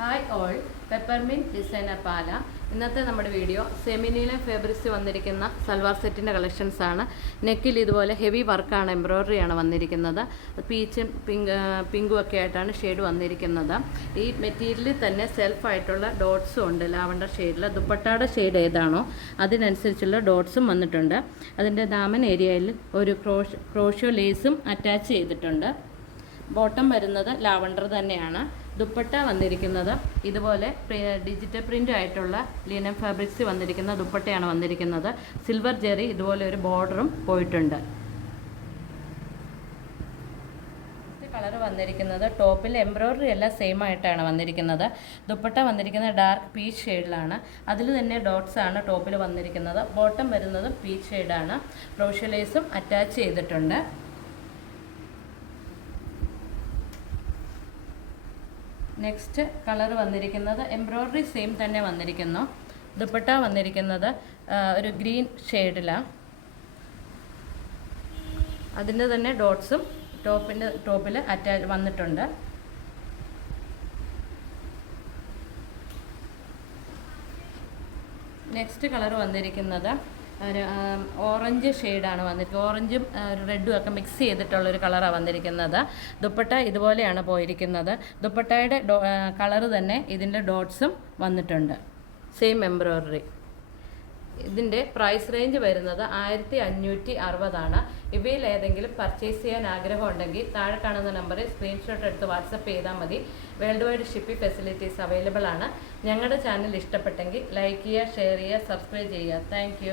Hi all, peppermint designer പാല. ഇന്നത്തെ നമ്മുടെ video സെമിനിയിലെ fabrics വന്നിരിക്കുന്ന സൽവാർ സെറ്റിൻ്റെ കളക്ഷൻസാണ്. നെക്കിൽ ഇതുപോലെ ഹെവി വർക്കാണ്, എംബ്രോയ്ഡറിയാണ് വന്നിരിക്കുന്നത്. പീച്ചും പിങ്കും ഒക്കെ ആയിട്ടാണ് ഷെയ്ഡ് വന്നിരിക്കുന്നത്. ഈ മെറ്റീരിയലിൽ തന്നെ സെൽഫായിട്ടുള്ള ഡോട്ട്സും ഉണ്ട്. ലാവണ്ടർ ഷെയ്ഡിൽ ദുപ്പട്ടയുടെ ഷെയ്ഡ് ഏതാണോ അതിനനുസരിച്ചുള്ള ഡോട്ട്സും വന്നിട്ടുണ്ട്. അതിൻ്റെ ദാമൻ ഏരിയയിൽ ഒരു ക്രോഷ്യോ ലേസും അറ്റാച്ച് ചെയ്തിട്ടുണ്ട്. ബോട്ടം വരുന്നത് ലാവണ്ടർ തന്നെയാണ്. ദുപ്പട്ട വന്നിരിക്കുന്നത് ഇതുപോലെ ഡിജിറ്റൽ പ്രിൻ്റ് ആയിട്ടുള്ള ലിനൻ ഫാബ്രിക്സ് വന്നിരിക്കുന്ന ദുപ്പട്ടയാണ് വന്നിരിക്കുന്നത്. സിൽവർ ജെറി ഇതുപോലെ ഒരു ബോർഡറും പോയിട്ടുണ്ട്. കളർ വന്നിരിക്കുന്നത് ടോപ്പിൽ എംബ്രോയ്ഡറി എല്ലാം സെയിം ആയിട്ടാണ് വന്നിരിക്കുന്നത്. ദുപ്പട്ട വന്നിരിക്കുന്നത് ഡാർക്ക് പീച്ച് ഷെയ്ഡിലാണ്. അതിൽ തന്നെ ഡോട്ട്സ് ആണ് ടോപ്പിൽ വന്നിരിക്കുന്നത്. ബോട്ടം വരുന്നതും പീച്ച് ഷെയ്ഡാണ്. ക്രോഷ്യോ ലേസും അറ്റാച്ച് ചെയ്തിട്ടുണ്ട്. നെക്സ്റ്റ് കളർ വന്നിരിക്കുന്നത് എംബ്രോയ്ഡറി സെയിം തന്നെ വന്നിരിക്കുന്നു. ദുപ്പട്ട വന്നിരിക്കുന്നത് ഒരു ഗ്രീൻ ഷെയ്ഡിലാണ്. അതിൻ്റെ തന്നെ ഡോട്ട്സും ടോപ്പിൽ അറ്റാച്ച് വന്നിട്ടുണ്ട്. നെക്സ്റ്റ് കളർ വന്നിരിക്കുന്നത് ഒരു ഓറഞ്ച് ഷെയ്ഡാണ് വന്നിരിക്കുന്നത്. ഓറഞ്ചും റെഡും ഒക്കെ മിക്സ് ചെയ്തിട്ടുള്ളൊരു കളറാണ് വന്നിരിക്കുന്നത്. ദുപ്പട്ട ഇതുപോലെയാണ് പോയിരിക്കുന്നത്. ദുപ്പട്ടയുടെ കളർ തന്നെ ഇതിൻ്റെ ഡോട്ട്സും വന്നിട്ടുണ്ട്. Same embroidery. ഇതിൻ്റെ പ്രൈസ് റേഞ്ച് വരുന്നത് 1560 ഇവയിൽ ഏതെങ്കിലും പർച്ചേസ് ചെയ്യാൻ ആഗ്രഹമുണ്ടെങ്കിൽ താഴെ കാണുന്ന നമ്പറിൽ സ്ക്രീൻഷോട്ട് എടുത്ത് വാട്സപ്പ് ചെയ്താൽ മതി. World wide shipping facilities available ആണ്. ഞങ്ങളുടെ ചാനൽ ഇഷ്ടപ്പെട്ടെങ്കിൽ ലൈക്ക് ചെയ്യുക, ഷെയർ ചെയ്യുക, സബ്സ്ക്രൈബ് ചെയ്യുക. താങ്ക്